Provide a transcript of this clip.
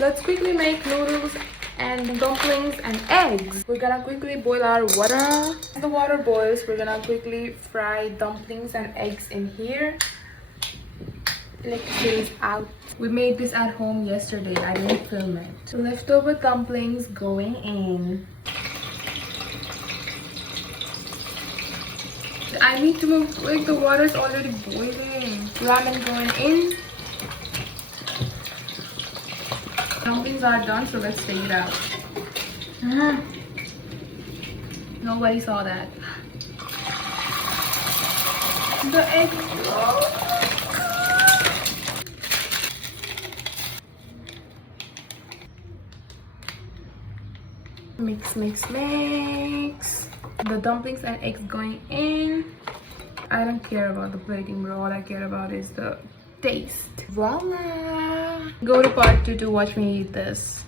Let's quickly make noodles and dumplings and eggs. We're gonna quickly boil our water. As the water boils, we're gonna quickly fry dumplings and eggs in here. Let's this out. We made this at home yesterday. I didn't film it. Leftover dumplings going in. I need to move quick. The water is already boiling. Ramen going in. Dumplings are done, so let's take it out. Nobody saw that. The egg. Mix, mix, mix. The dumplings and eggs going in. I don't care about the plating, bro. All I care about is the taste. Voila! Go to part 2 to watch me eat this.